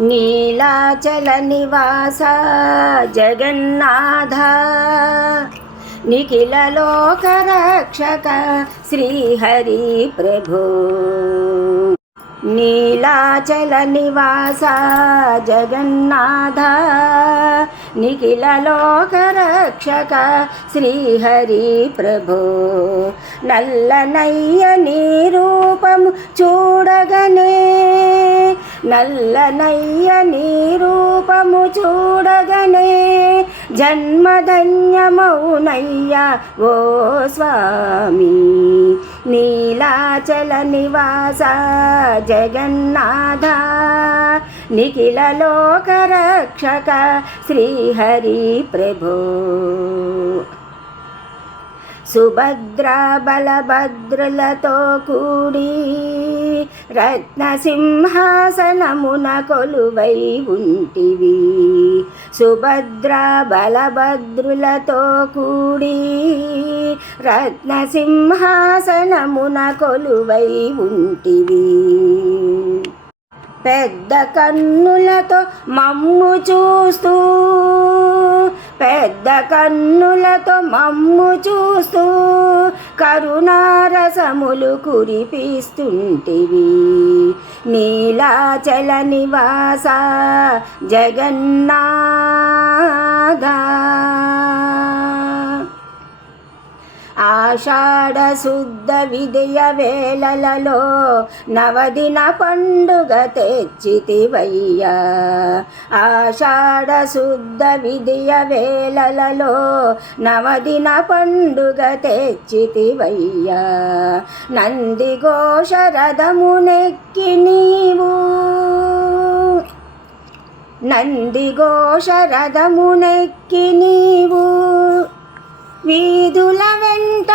నీలాచల నివాస జగన్నాథ నిఖిల లోక రక్షక శ్రీహరి ప్రభో నీలాచల నివాస జగన్నాథ నిఖిల లోక రక్షక శ్రీహరి ప్రభో నల్లనయ్య నీ రూపము చూడగనే నల్లనయ్య నీ రూపము చూడగనే జన్మధన్యమౌనయ్య ఓ స్వామి నీలాచల నివాస జగన్నాథ నిఖిల లోక రక్షక శ్రీహరి ప్రభో సుభద్ర బలభద్రులతో కూడి రత్నసింహాసనమున కొలువై ఉంటివి సుభద్ర బలభద్రులతో కూడి రత్నసింహాసనమున కొలువై ఉంటివి పెద్ద కన్నులతో మమ్ము చూస్తూ పెద్ద కన్నులతో మమ్ము చూస్తూ కరుణారసములు కురిపిస్తుంటివి నీలాచల నివాస జగన్నాథ ఆషాఢ శుద్ధ విదయ వేళలలో నవదిన పండుగ తెచ్చితివయ్యా ఆషాఢ శుద్ధ విదయ వేళలలో నవదిన పండుగ తెచ్చితివయ్యా నంది ఘోష రథమునెక్కి నీవు నంది ఘోష రథమునెక్కి నీవు వీధుల వెంట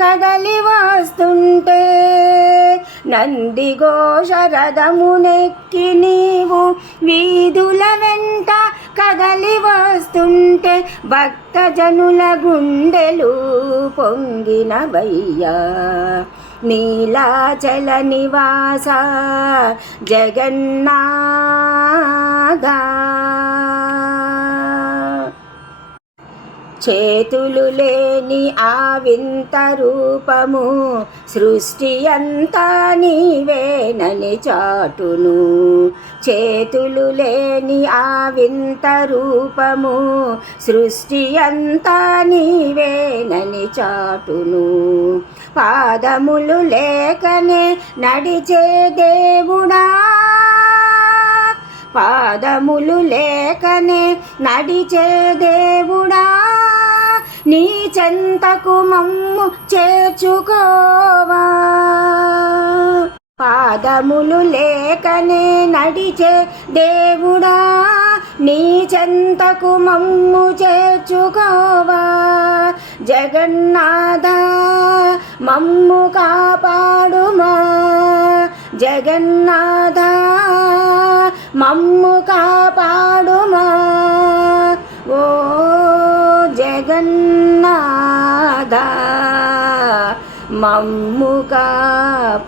కదలి వస్తుంటే నంది ఘోష రథమునెక్కి నీవు వీధుల వెంట కదలి వస్తుంటే భక్తజనుల గుండెలు పొంగినవయ్యా నీలాచల నివాస జగన్నాథ చేతులు లేని ఆ వింత రూపము సృష్టి అంతా నీవేనని చాటును చేతులు లేని ఆ వింత రూపము సృష్టి అంతా నీవేనని చాటును పాదములు లేకనే నడిచే దేవుడా పాదములు లేకనే నడిచే దేవుడా నీ చెంతకు మమ్ము చేర్చుకోవా పాదములు లేకనే నడిచే దేవుడా నీ చెంతకు మమ్ము చేర్చుకోవా జగన్నాథ మమ్ము కాపాడుమా జగన్నాథ మమ్ము కాపాడుమా ఓ జగన్నాథ మమ్ము కాపాడుమా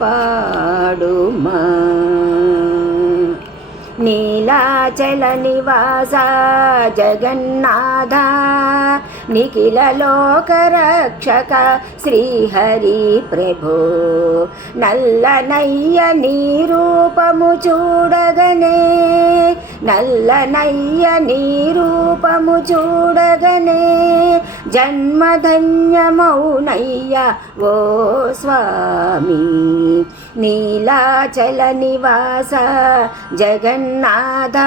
నీలాచల నివాస జగన్నాథ నిఖిల లోక రక్షక శ్రీహరి ప్రభో నల్లనయ్య నీ రూపము చూడగనే నల్లనయ్య నీ రూపము చూడగనే జన్మధన్యమౌనయ్య ఓ స్వామి నీలాచల నివాస జగన్నాథ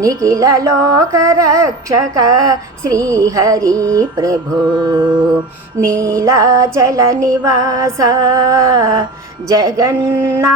నిఖిల లోక రక్షక శ్రీహరి ప్రభో నీలాచల నివాస జగన్నాథ